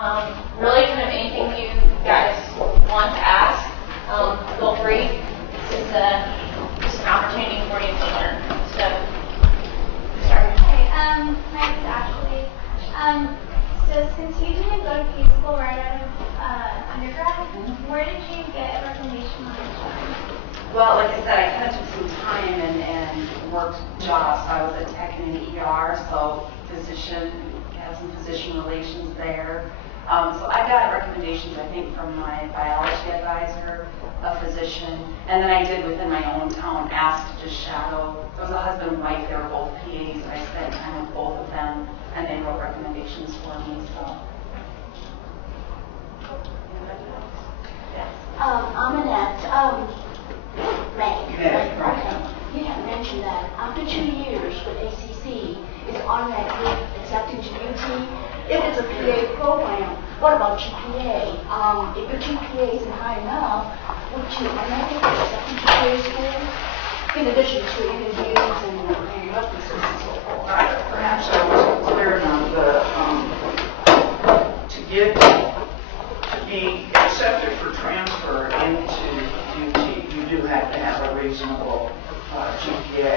Really kind of anything you guys want to ask, feel free. This is just an opportunity for you to learn. So, start. Hi, my name is Ashley. So since you didn't go to P school right out of undergrad, where did you get recommendation on this one? Well, like I said, I kind of took some time and worked jobs. I was a tech in an ER, so physician, had some physician relations there. So I got recommendations, I think, from my biology advisor, a physician, and then I did within my own town ask to just shadow. There was a husband and wife, they were both PAs, and I spent time with both of them, and they wrote recommendations for me. So. Yes. I'm Annette. Meg. Okay. You had mentioned that after 2 years with ACC, it's automatically accepted to UT. If it's a PA program, what about GPA? If your GPA isn't high enough, would you automatically accept to PA school? In addition to interviews and references and so forth. Perhaps I wasn't clear enough to be accepted for transfer into UT, you do have to have a reasonable GPA.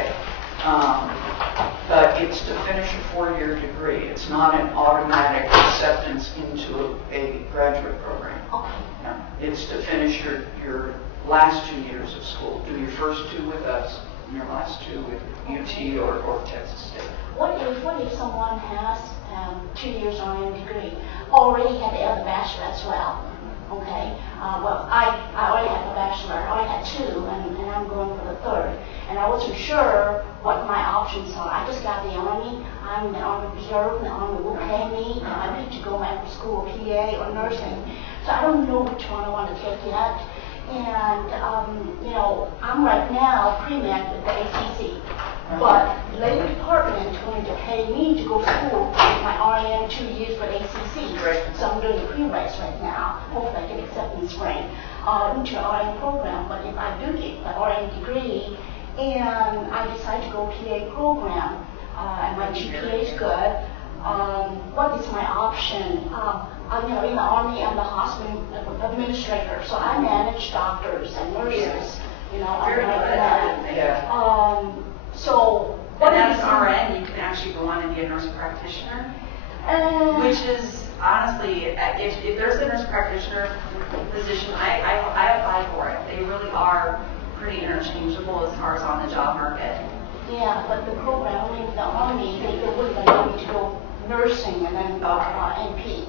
But it's to finish a 4-year degree. It's not an automatic acceptance into a graduate program. Okay. No. It's to finish your last 2 years of school. Do your first 2 with us and your last 2 with UT or Texas State. What if someone has 2 years RN degree, already had the other bachelor as well? Okay. Well, I already have a bachelor. I already had 2, and I'm going for the 3rd. And I wasn't sure what my options are. I just got the Army. I'm in the Army Reserve, and the Army will pay me. And I need to go back to school, PA or nursing. So I don't know which one I want to take yet. And, I'm right now pre-med with the ACC. But the labor department is going to pay me to go to school with my RN 2 years for ACC. Right. So I'm doing the pre-regs right now. Hopefully I get accepted in spring into an RN program. But if I do get an RN degree and I decide to go PA program and my GPA is good, what is my option? In the Army, I'm the hospital administrator, so I manage doctors and nurses. Very good. Yeah. So And as an RN, you can actually go on and be a nurse practitioner, which is honestly, if there's a nurse practitioner position, I apply for it. They really are pretty interchangeable as far as on the job market. Yeah, but the program only with the Army, they wouldn't allow me to go nursing and then NP.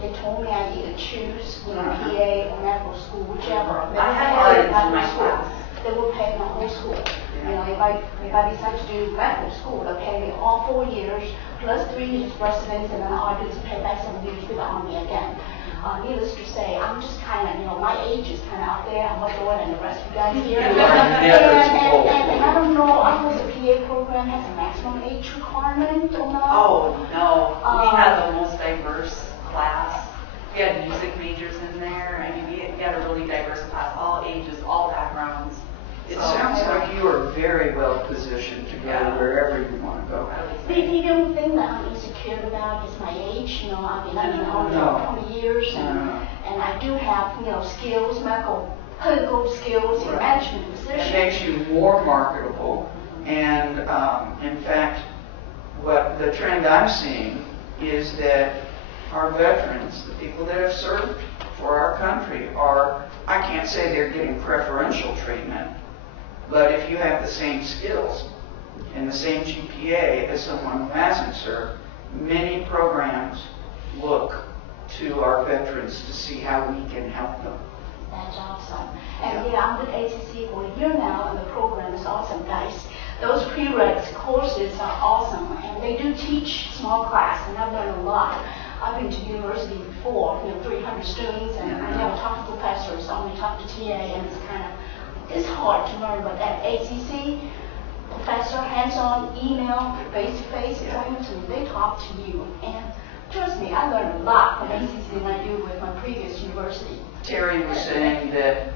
They told me I either choose, PA or medical school, whichever. I have RNs in my class. They will pay my whole school. If I decide to do medical school, they'll pay me all 4 years plus 3 years residence, and then I'll get to pay back 7 years with the Army again. Needless to say, I'm just kind of, my age is kind of out there. I'm much older than the rest of you guys here. And I don't know, I suppose the PA program has a maximum age requirement or not? Oh, no. We have the most diverse class. We had music majors in there. I mean, we had a really diverse class, all ages, all backgrounds. It sounds like you are very well positioned to go wherever you want to go. The only thing that I'm insecure about is my age. I've been in the Army for 20 years, and I do have, skills, medical, clinical skills in management positions. It makes you more marketable, and in fact, what the trend I'm seeing is that our veterans, the people that have served for our country, I can't say they're getting preferential treatment, but if you have the same skills and the same GPA as someone who hasn't served, many programs look to our veterans to see how we can help them. That's awesome. And I'm with ACC for a year now, and the program is awesome, guys. Those prereqs courses are awesome, and they do teach small class, and I've learned a lot. I've been to university before, 300 students, and I never talked to professors, I only talked to TA, and it's hard to learn. But at ACC, professor, hands-on, email, face-to-face, they talk to you. And trust me, I learned a lot from ACC than I do with my previous university. Terry was saying that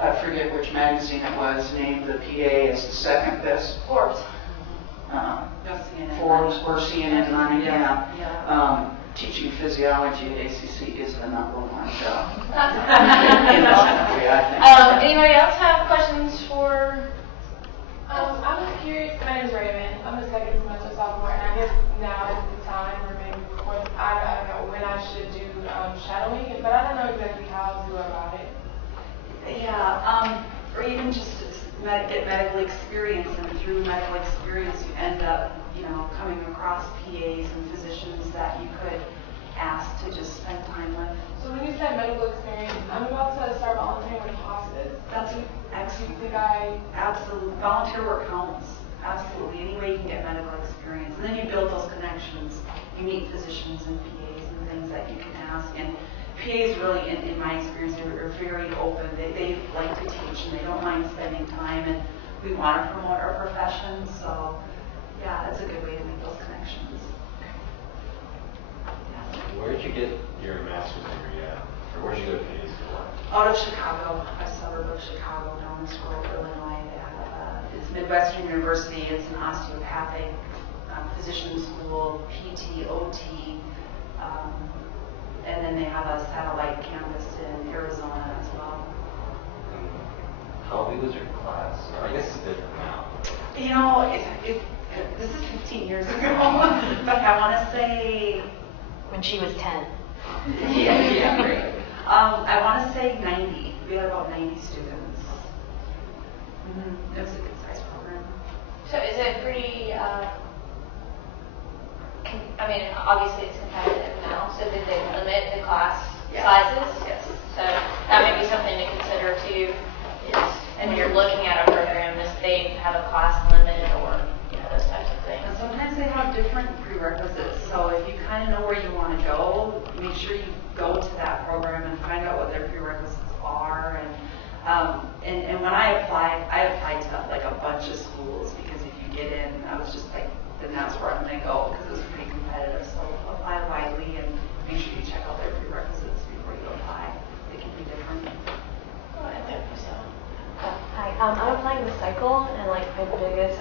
I forget which magazine it was, named the PA as the second best. Forbes. CNN Forbes or CNN Money, teaching physiology at ACC is the #1 job. Honestly, I think. Anybody else have questions for? I was curious. My name is Raymond. I'm a second semester sophomore, and I guess now is the time, or maybe before. I don't know when I should do shadowing, but I don't know exactly how to go about it. Yeah, or even just get medical experience, and through medical experience you end up, coming across PAs and physicians that you could ask to just spend time with. So when you said medical experience, I'm about to start volunteering with hospice. That's Do excellent. you think I? Absolutely. Volunteer work counts. Absolutely. Any way you can get medical experience. And then you build those connections. You meet physicians and PAs and things that you can ask. And PAs really, in my experience, are very open. They like to teach and they don't mind spending time. And we want to promote our profession. So, yeah, that's a good way to make those connections. Yeah. Where did you get your master's degree at? Or where did you go to PA school? Out of Chicago, a suburb of Chicago, down in Squirrel, Illinois. They have, it's Midwestern University. It's an osteopathic physician school, PT, OT, and then they have a satellite campus in Arizona as well. How big was your class? I guess it's different now. This is 15 years ago, but I want to say When she was 10. yeah, great. I want to say 90. We had about 90 students. It was a good size program. So is it pretty? Obviously it's competitive now. So did they limit the class sizes? Yes. So that may be something to consider too. And when you're looking at a program, if they have a class limit or those types of things. And sometimes they have different prerequisites. So if you kind of know where you want to go, make sure you go to that program and find out what their prerequisites are. And when I applied to like a bunch of schools because if you get in, I was just like, then that's where I'm going to go because it was pretty competitive. So apply widely and make sure you check out their prerequisites before you apply. They can be different. Hi, I'm applying to cycle, and like my biggest,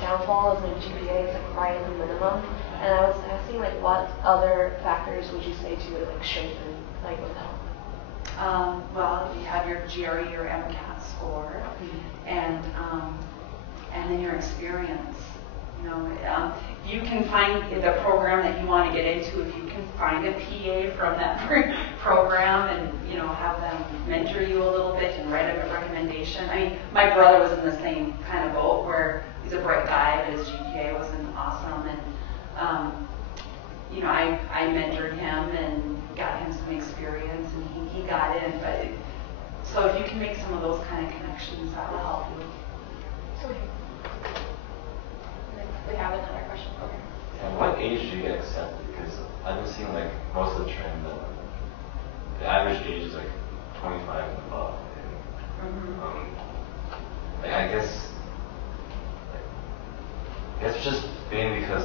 downfall is my GPA is like right at the minimum. And I was asking what other factors would you say to strengthen would help? Well, you have your GRE or MCAT score, and then your experience. You can find the program that you want to get into if you can find a PA from that program and have them mentor you a little bit and write a recommendation. I mean, my brother was in the same kind of boat where he's a bright guy, but his GPA wasn't awesome, and I mentored him and got him some experience, and he got in. But so if you can make some of those kind of connections, that will help you. We have another question. Okay. And what age do you get accepted? Because I've been seeing most of the trend, the average age is 25 and above. And, I guess just maybe because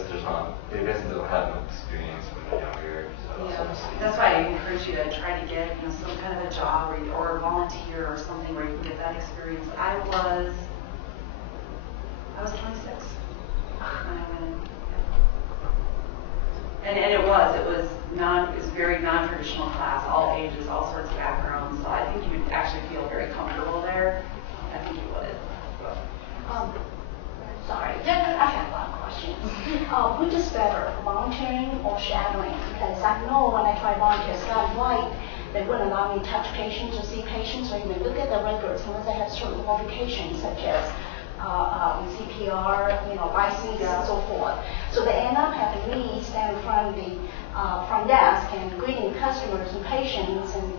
they basically don't have enough experience when they're younger. So Yeah, that's why I encourage you to try to get some kind of a job or a volunteer or something where you can get that experience. I was 26 when I went in. And it was a very non-traditional class, all ages, all sorts of backgrounds. So I think you would actually feel very comfortable there. I think you would. Sorry, I have one question. Which is better, volunteering or shadowing? Because I know when I try volunteer Scott they wouldn't allow me to touch patients or see patients or even look at the records unless they have certain qualifications such as CPR, license and so forth. So they end up having me stand in front of the front desk and greeting customers and patients and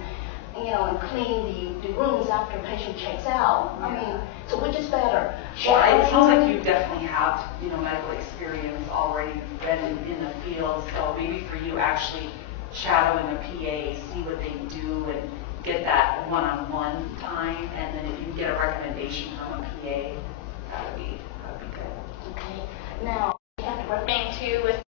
clean the rooms after a patient checks out. I mean, so which is better? Well, it sounds like you definitely have, medical experience already been in the field. So maybe for you actually shadowing a PA, see what they do and get that one-on-one time. And then if you get a recommendation from a PA, that would be good. Okay. Now, you have to work.